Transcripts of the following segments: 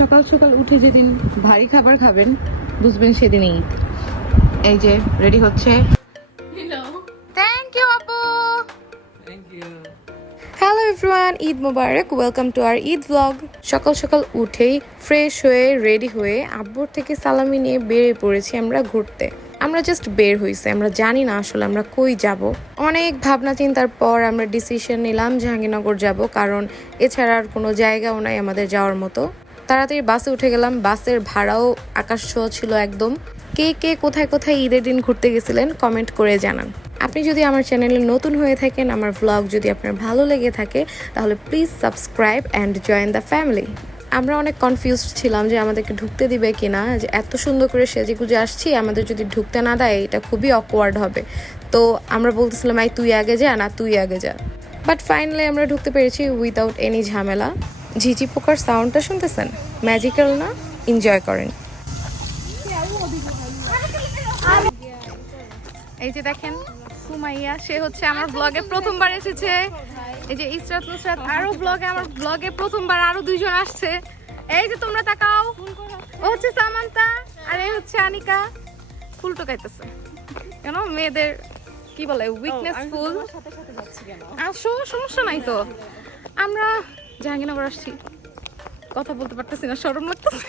সকাল সকাল উঠে যেদিন ভারী খাবার খাবেন বুঝবেন সেদিনই এই যে রেডি হচ্ছে? থ্যাংক ইউ আপু hello everyone Eid Mubarak welcome to our Eid blog সকাল সকাল উঠেই ফ্রেশ হয়ে রেডি হয়ে আব্বুর থেকে সালামি নিয়ে বেরিয়ে পড়েছি আমরা ঘুরতে। আমরা জাস্ট বের হইছে। আমরা জানি না আসলে আমরা কই যাব। অনেক ভাবনা চিন্তার পর আমরা ডিসিশন নিলাম জাহাঙ্গীরনগর যাব। কারণ এছাড়া আর কোনো জায়গাও নাই আমাদের যাওয়ার মতো। তাড়াতাড়ি বাসে উঠে গেলাম। বাসের ভাড়াও আকাশ ছোঁয়া ছিল একদম। কে কে কোথায় কোথায় ঈদের দিন ঘুরতে গেছিলেন কমেন্ট করে জানান। আপনি যদি আমার চ্যানেলে নতুন হয়ে থাকেন, আমার ভ্লগ যদি আপনার ভালো লেগে থাকে, তাহলে please subscribe and join the family আমরা অনেক কনফিউজড ছিলাম যে আমাদেরকে ঢুকতে দিবে কিনা, যে এত সুন্দর করে সেজে গুজে আসছি, আমাদের যদি ঢুকতে না দেয়, এটা খুবই অকওয়ার্ড হবে। তো আমরা বলতেছিলাম, আই, তুই আগে যা, না, তুই আগে যা। বাট ফাইনালি আমরা ঢুকতে পেরেছি উইদাউট এনি ঝামেলা। ঝিঝি পোকার সাউন্ডটা শুনতেছেন? ম্যাজিক্যাল না? এনজয় করেন। এই যে দেখেন সুমাইয়া সে হচ্ছে আমার ব্লগে প্রথমবার এসেছে। এই যে ইসরাত নুসরাত আরও ব্লগে আমার ব্লগে প্রথমবার আরও দুইজন আসছে। এই যে তোমরা তাকাও। ও হচ্ছে সামান্তা আর এই হচ্ছে আনিকা। ফুল টোকাইতেছে। কেন? মেয়েদের কি বলে উইকনেস ফুল আসো সমস্যা নাই তো। আমরা জাহাঙ্গীরনগর আসছি। কথা বলতে পারতেছি না শরম লাগতেছে।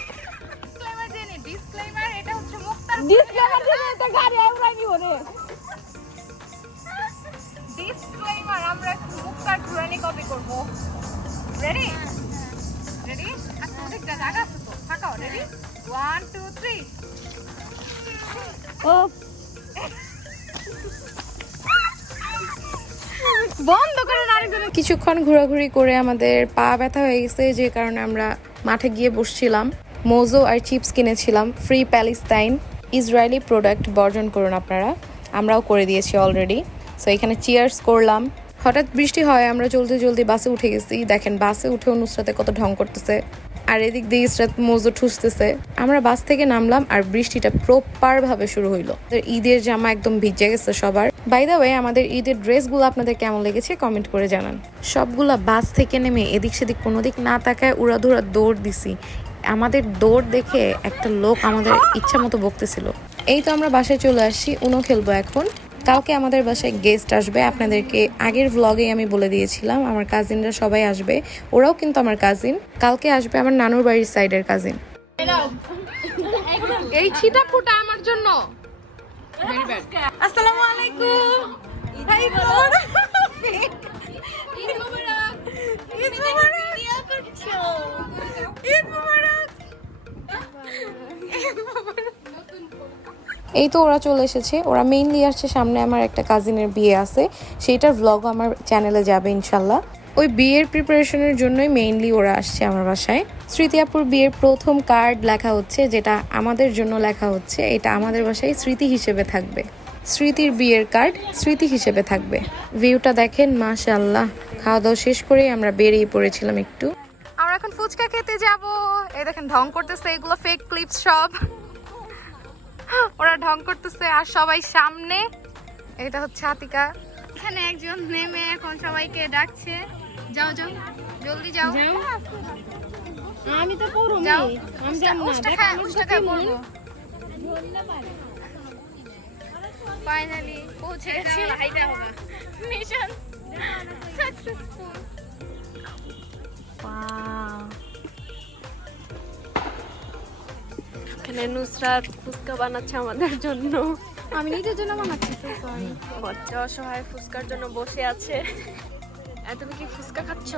ডিসক্লেমার বন্ধ করে কিছুক্ষণ ঘোরাঘুরি করে আমাদের পা ব্যথা হয়ে গেছে, যে কারণে আমরা মাঠে গিয়ে বসছিলাম। মোজো আর চিপস কিনেছিলাম ফ্রি প্যালিস্তাইন ইসরায়েলি প্রোডাক্ট বর্জন করুন আপনারা। আমরাও করে দিয়েছি অলরেডি সো এখানে চিয়ার্স করলাম। হঠাৎ বৃষ্টি হয়, আমরা জলদি জলদি বাসে উঠে গেছি। দেখেন, বাসে উঠেও নুসরাতে কত ঢং করতেছে। আর এদিক দিয়ে ইসরাত মোজো ঠুসতেছে। আমরা বাস থেকে নামলাম আর বৃষ্টিটা প্রপার ভাবে শুরু হইল। ঈদের জামা একদম ভিজে গেছে সবার। বাই দা ওয়ে আমাদের ঈদের ড্রেসগুলো আপনাদের কেমন লেগেছে কমেন্ট করে জানান। সবগুলা বাস থেকে নেমে এদিক সেদিক কোনো দিক না তাকায় উড়াধুরা দৌড় দিছি। আমাদের দৌড় দেখে একটা লোক আমাদের ইচ্ছা মতো বকতেছিল। এই তো আমরা বাসায় চলে আসছি উনো খেলব এখন। কালকে আমাদের বাসায় গেস্ট আসবে। আপনাদেরকে আগের ভ্লগেই আমি বলে দিয়েছিলাম আমার কাজিনরা সবাই আসবে। ওরাও কিন্তু আমার কাজিন কালকে আসবে আমার নানুর বাড়ির সাইডের কাজিন এই ছিটা ফুটা আমার জন্য। আসসালামু আলাইকুম। এই তো ওরা চলে এসেছে। ওরা মেইনলি আসছে সামনে আমার একটা কাজিনের বিয়ে আছে। সেইটার ভ্লগও আমার চ্যানেলে যাবে ইনশাল্লাহ। ওই বিয়ের প্রিপারেশনের জন্যই মেইনলি ওরা আসছে আমার বাসায়। স্মৃতি আপুর বিয়ের প্রথম কার্ড লেখা হচ্ছে, যেটা আমাদের জন্য লেখা হচ্ছে। এটা আমাদের বাসায় স্মৃতি হিসেবে থাকবে। স্মৃতির বিয়ের কার্ড স্মৃতি হিসেবে থাকবে। ভিউটা দেখেন মাশাল্লাহ খাওয়া দাওয়া শেষ করেই আমরা বেরিয়ে পড়েছিলাম একটু। আমরা এখন ফুচকা খেতে যাব। এই দেখেন, ঢং করতেছে, এগুলো ফেক ক্লিপস সব। ওরা ঢং করতেছে আর সবাই সামনে। এটা হচ্ছে আতিকা। এখানে একজন নেমে এখন সবাইকে ডাকছে। যাও যাও জলদি যাও। আমি তো করব যাও। আমি যাব না উষ্টা খা উষ্টা খা বলব ফাইনালি পৌঁছে গেছি হাইটা হবে মিশন সাকসেসফুল এখানে নুসরাত ফুচকা বানাচ্ছে আমাদের জন্য। আমি নিজের জন্য বানাচ্ছি সরি বাচ্চা অসহায় ফুচকার জন্য বসে আছে। তুমি কি ফুচকা খাচ্ছ?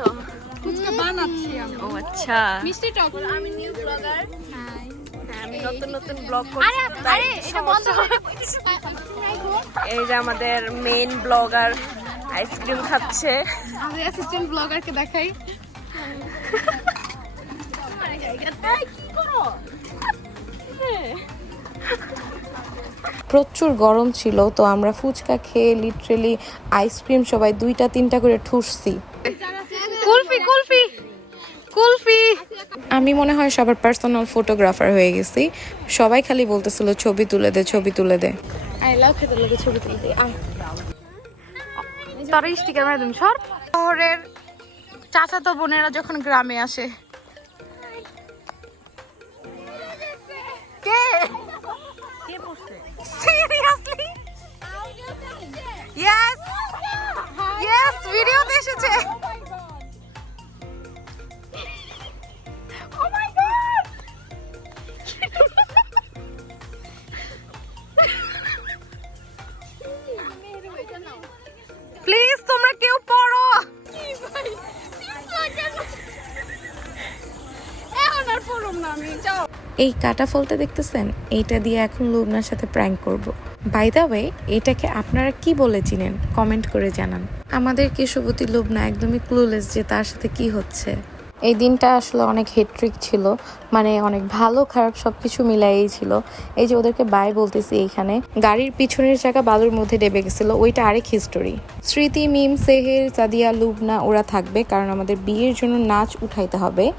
ফুচকা বানাচ্ছি আমি। ও আচ্ছা। মিষ্টি টক। আমি নিউ ব্লগার হাই হ্যাঁ, আমি নতুন নতুন ব্লগ করছি আরে তাই আরে একটু এটা বন্ধ এই যে আমাদের মেইন ব্লগার আইসক্রিম খাচ্ছে। অ্যাসিস্ট্যান্ট ব্লগারকে দেখাই। প্রচুর গরম ছিল তো আমরা ফুচকা খেয়ে লিটারেলি আইসক্রিম সবাই দুইটা তিনটা করে ঠুসছি। কুলফি কুলফি কুলফি। আমি মনে হয় সবার পার্সোনাল ফটোগ্রাফার হয়ে গেছি। সবাই খালি বলতেছিল ছবি তুলে দে ছবি তুলে দে। আই লাভ খেতে লাগে ছবি তুলতে। আয় তারা স্টিকার মারে সর। শহরের চাচাতো বোনেরা যখন গ্রামে আসে এসেছে। প্লিজ তোমরা কেউ পড়ো। এই কাটা ফলটা দেখতেছেন? এইটা দিয়ে এখন লুবনার সাথে প্র্যাঙ্ক করব। বাই দা ওয়ে এটাকে আপনারা কি বলে চিনেন? কমেন্ট করে জানান। আমাদের কেশবতী লোভনা একদমই ক্লুলেস যে তার সাথে কি হচ্ছে। এই দিনটা আসলে অনেক হেট্রিক ছিল। মানে অনেক ভালো, খারাপ সবকিছু মিলাইয়েই ছিল। এই যে ওদেরকে বাই বলতেছি এইখানে। গাড়ির পিছনের চাকা বালুর মধ্যে ডেবে গেছিল। ওইটা আরেক হিস্টোরি স্মৃতি, মিম, সেহের সাদিয়া লুবনা, ওরা থাকবে। কারণ আমাদের বিয়ের জন্য নাচ উঠাইতে হবে।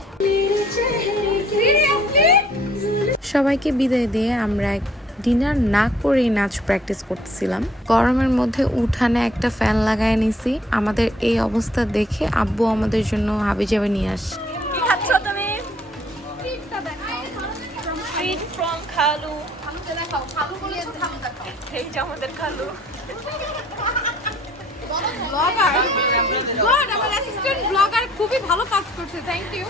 সবাইকে বিদায় দিয়ে আমরা ডিনার না করেই নাচ প্র্যাকটিস করতেছিলাম। গরমের মধ্যে উঠানে একটা ফ্যান লাগায় নিছি। আমাদের এই অবস্থা দেখে আব্বু আমাদের জন্য হাবি যাবে নিয়ে আস কি খাচ্ছ তুমি? সুইট ফ্রম খালু। এই যে আমাদের খালু। গড আমার অ্যাসিস্ট্যান্ট ব্লগার খুবই ভালো কাজ করছে। থ্যাংক ইউ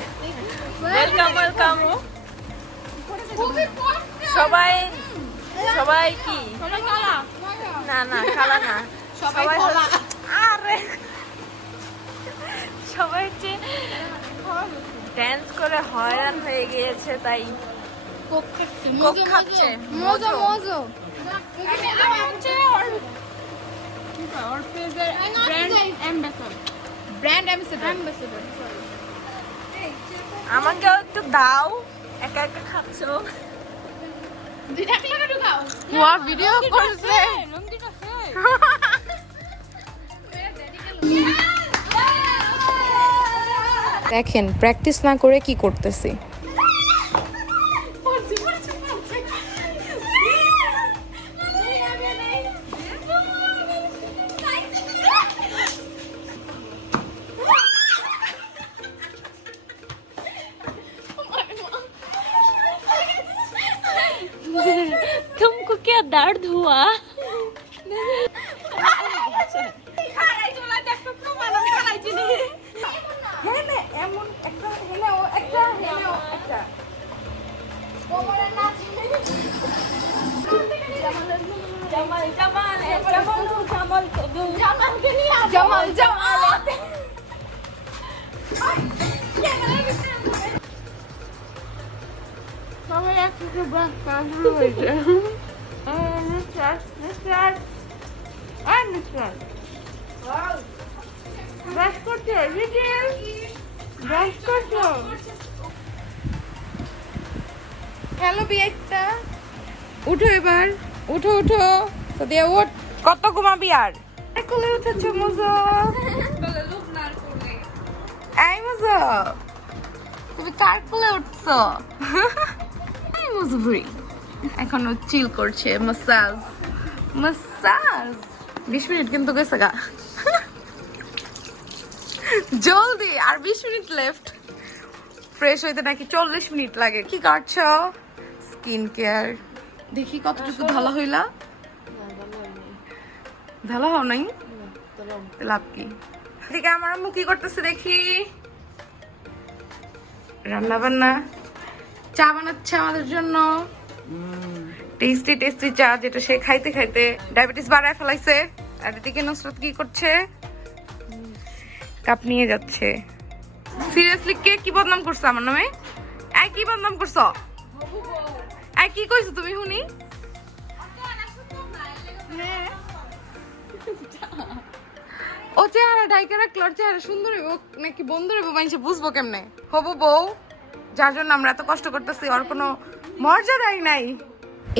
ওয়েলকাম ওয়েলকাম সবাই সবাই কি? না না খালা না। সবাই আরে! সবাই হচ্ছে ড্যান্স করে হয়রান হয়ে গিয়েছে তাই। কোক খাচ্ছে মজো মজো। আমাকেও একটু দাও। একা একা খাচ্ছ দুই টাকা লাগা ঢুকাও ভিডিও করছে। দেখেন প্র্যাকটিস না করে কি করতেছি? क्या दर्द हुआ জামাল জামাল সবাই একসাথে ব্রাশ করা শুরু হয়েছে আর মিস্টার ব্রাশ করছে লিটিল ব্রাশ করছ? হ্যালো বিয়াইটা উঠো এবার। উঠো উঠো। সাদিয়া ওঠ। কত ঘুমাবি আর? কোলে উঠেছ মজা। এই মজা। তুমি কার কোলে উঠছো? এই মজবুরি এখনও চিল করছে মাসাজ মাসাজ বিশ মিনিট কিন্তু গেছে গা। জলদি আর বিশ মিনিট লেফট ফ্রেশ হইতে নাকি চল্লিশ মিনিট লাগে। কি করছ? স্কিন কেয়ার দেখি কতটুকু ঢালা হইলা। ঢালা হও নাই? লাভ কি? এদিকে আমার আম্মু কি করতেছে দেখি। রান্না বান্না চা বানাচ্ছে আমাদের জন্য। টেস্টি টেস্টি চা যেটা সে খাইতে খাইতে ডায়াবেটিস বাড়ায় ফেলাইছে। আর এদিকে নুসরত কি করছে? কাপ নিয়ে যাচ্ছে। সিরিয়াসলি কে কি বদনাম করছ আমার নামে? এই কি বদনাম করছ? এই কি কইছো তুমি শুনি ও চেহারা ডাইকে রাখল চেহারা সুন্দর নাকি বন্ধু হইব মানুষে বুঝব কেমনে? হব বউ। যার জন্য আমরা এত কষ্ট করতেছি ওর কোনো মর্যাদাই নাই।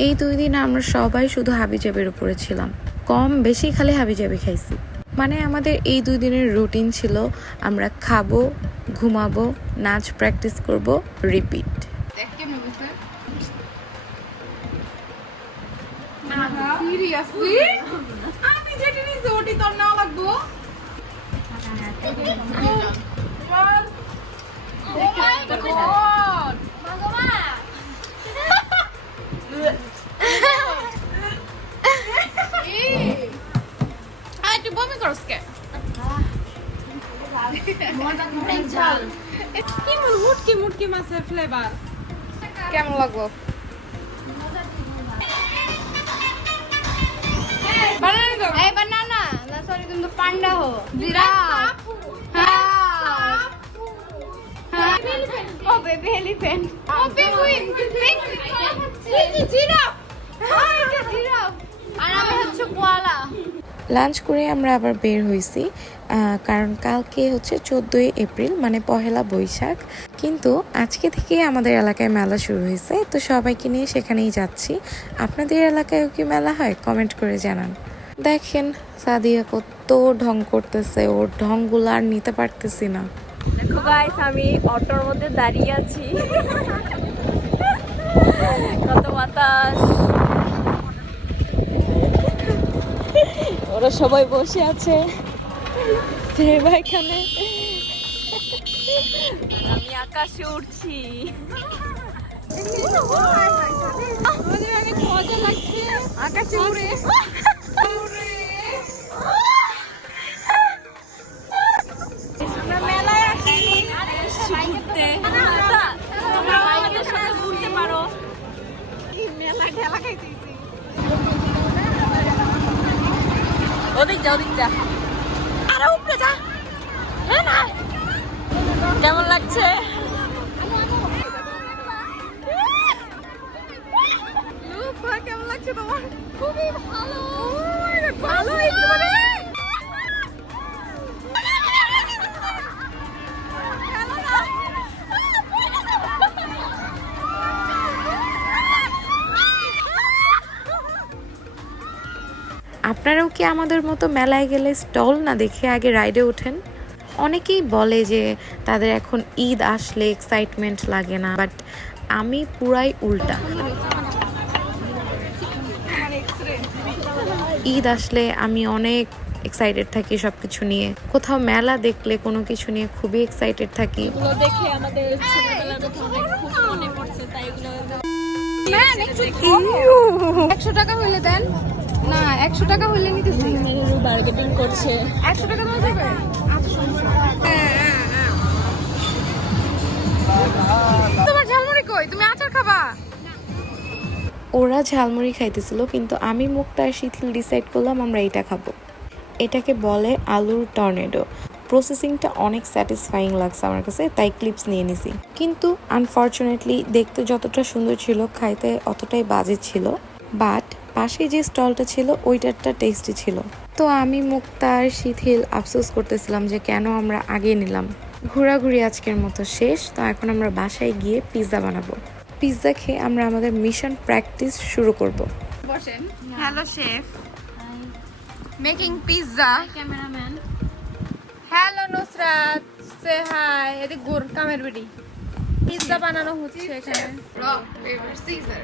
এই দুই দিন আমরা সবাই শুধু হাবিজাবির উপরে ছিলাম। কম বেশি খালি হাবিজাবি খাইছি। মানে আমাদের এই দুই দিনের রুটিন ছিল আমরা খাব ঘুমাবো নাচ প্র্যাকটিস করব রিপিট। দেখ ফ্লেভার। কেমন লাগল? বানানা না সরি তুমি তো পান্ডা হো। জিরাফ হ্যাঁ। হ্যাঁ। ও বেবি এলিফ্যান্ট ও পেঙ্গুইন জিরাফ হ্যাঁ জিরাফ আর আমি হচ্ছে কোয়ালা লাঞ্চ করে আমরা আবার বের হয়েছি কারণ কালকে হচ্ছে চোদ্দোই এপ্রিল মানে পহেলা বৈশাখ। কিন্তু আজকে থেকে আমাদের এলাকায় মেলা শুরু হয়েছে, তো সবাইকে নিয়ে সেখানেই যাচ্ছি। আপনাদের এলাকায়ও কি মেলা হয়? কমেন্ট করে জানান। দেখেন, সাদিয়া কত ঢং করতেছে, ওর ঢংগুলো আর নিতে পারতেছি না। আমি অটোর মধ্যে দাঁড়িয়ে আছি। কত বাতাস। ওরা সবাই বসে আছে। আমি আকাশে উঠছি অনেক মজা লাগছে। আকাশে উড়ে। আমরা মেলায় আসিনি ঘুরতে তোমরা আমাদের সাথে ঘুরতে পারো মেলা ঠেলা খাইতেছি ওদিক যা ওদিক যা। আরে উপরে যা। হ্যাঁ না। কেমন লাগছে? কেমন লাগছে তোমার? খুবই ভালো। ভালো আপনারাও কি আমাদের মতো মেলায় গেলে স্টল না দেখে আগে রাইডে ওঠেন? অনেকেই বলে যে তাদের এখন ঈদ আসলে এক্সাইটমেন্ট লাগে না বাট আমি পুরাই উল্টা। ঈদ আসলে আমি অনেক এক্সাইটেড থাকি সব কিছু নিয়ে। কোথাও মেলা দেখলে কোনো কিছু নিয়ে খুবই এক্সাইটেড থাকি। দেখে আমাদের ছোটবেলার কথা অনেক খুব মনে পড়ছে তাই একশো টাকা হইলে দেন। না একশো টাকা হইলে নিতেছি। বার্গেটিং করছে। একশো টাকা দেওয়া যাবে? তোমার ঝালমুড়ি কই? তুমি আচার খাবা? ওরা ঝালমুড়ি খাইতেছিল কিন্তু আমি মুক্তার শিথিল ডিসাইড করলাম আমরা এটা খাব। এটাকে বলে আলুর টর্নেডো। প্রসেসিংটা অনেক স্যাটিসফাইং লাগছে আমার কাছে তাই ক্লিপস নিয়ে নিছি। কিন্তু আনফর্চুনেটলি দেখতে যতটা সুন্দর ছিল খাইতে অতটাই বাজে ছিল বাট পাশে যে স্টলটা ছিল ওইটারটা টেস্টি ছিল। তো আমি মুক্তার শিথিল আফসোস করতেছিলাম যে কেন আমরা আগে নিলাম। ঘোরাঘুরি আজকের মতো শেষ তো এখন আমরা বাসায় গিয়ে পিৎজা বানাবো। পিৎজা খেয়ে আমরা আমাদের মিশন প্র্যাকটিস শুরু করব। বসেন। Hello chef making pizza cameraman hello Nusrat say hi এদিক গুর কামের বিডি। পিৎজা বানানো হচ্ছে এখানে। রক পেপার সিজার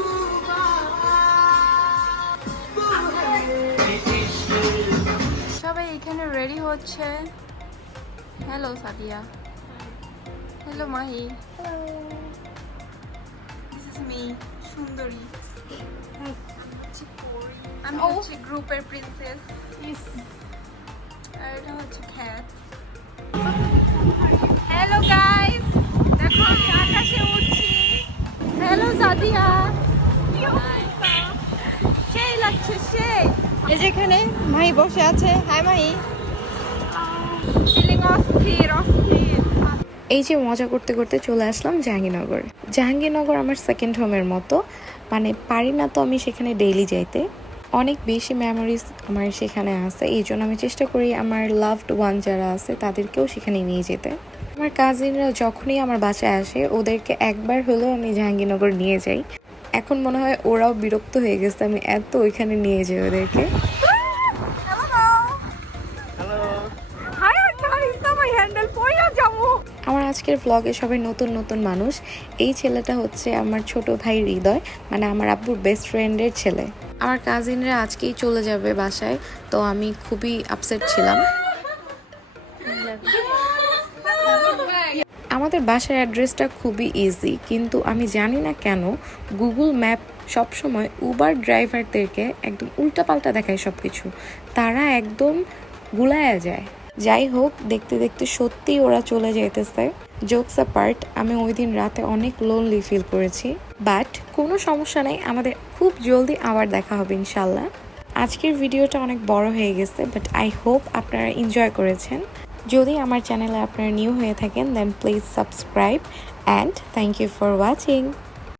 এখানে রেডি হচ্ছে। Hello Sadia. Hello Mahi. This is me সুন্দরী। আমি হচ্ছে গ্রুপের প্রিন্সেস আর এটা হচ্ছে খ্যাত হ্যালো গাইস দেখো আমি আকাশে এই যেখানে বসে আছে। হাই মাহি। এই যে মজা করতে করতে চলে আসলাম জাহাঙ্গীরনগর। জাহাঙ্গীরনগর আমার সেকেন্ড হোমের মতো। মানে পারি না তো আমি সেখানে ডেইলি যাইতে। অনেক বেশি মেমোরিজ আমার সেখানে আছে। এই জন্য আমি চেষ্টা করি আমার লাভড ওয়ান যারা আছে তাদেরকেও সেখানে নিয়ে যেতে। আমার কাজিনরা যখনই আমার বাসায় আসে, ওদেরকে একবার হলেও আমি জাহাঙ্গীরনগর নিয়ে যাই। এখন মনে হয় ওরাও বিরক্ত হয়ে গেছে আমি এত ওইখানে নিয়ে যাই ওদেরকে। আমার আজকের ব্লগে সবাই নতুন নতুন মানুষ। এই ছেলেটা হচ্ছে আমার ছোট ভাই হৃদয় মানে আমার আব্বুর বেস্ট ফ্রেন্ডের ছেলে। আমার কাজিনরা আজকেই চলে যাবে বাসায় তো আমি খুবই আপসেট ছিলাম। আমাদের বাসার অ্যাড্রেসটা খুবই ইজি কিন্তু আমি জানি না কেন গুগল ম্যাপ সবসময় উবার ড্রাইভারদেরকে একদম উল্টাপাল্টা দেখায় সব কিছু তারা একদম গুলায়া যায়। যাই হোক, দেখতে দেখতে সত্যিই ওরা চলে যেতেছে জোকস পার্ট আমি ওই দিন রাতে অনেক লোনলি ফিল করেছি। বাট কোনো সমস্যা নেই, আমাদের খুব জলদি আবার দেখা হবে ইনশাল্লাহ। আজকের ভিডিওটা অনেক বড় হয়ে গেছে বাট আই হোপ আপনারা এনজয় করেছেন। যদি আমার চ্যানেলে আপনারা নিউ হয়ে থাকেন then please subscribe and thank you for watching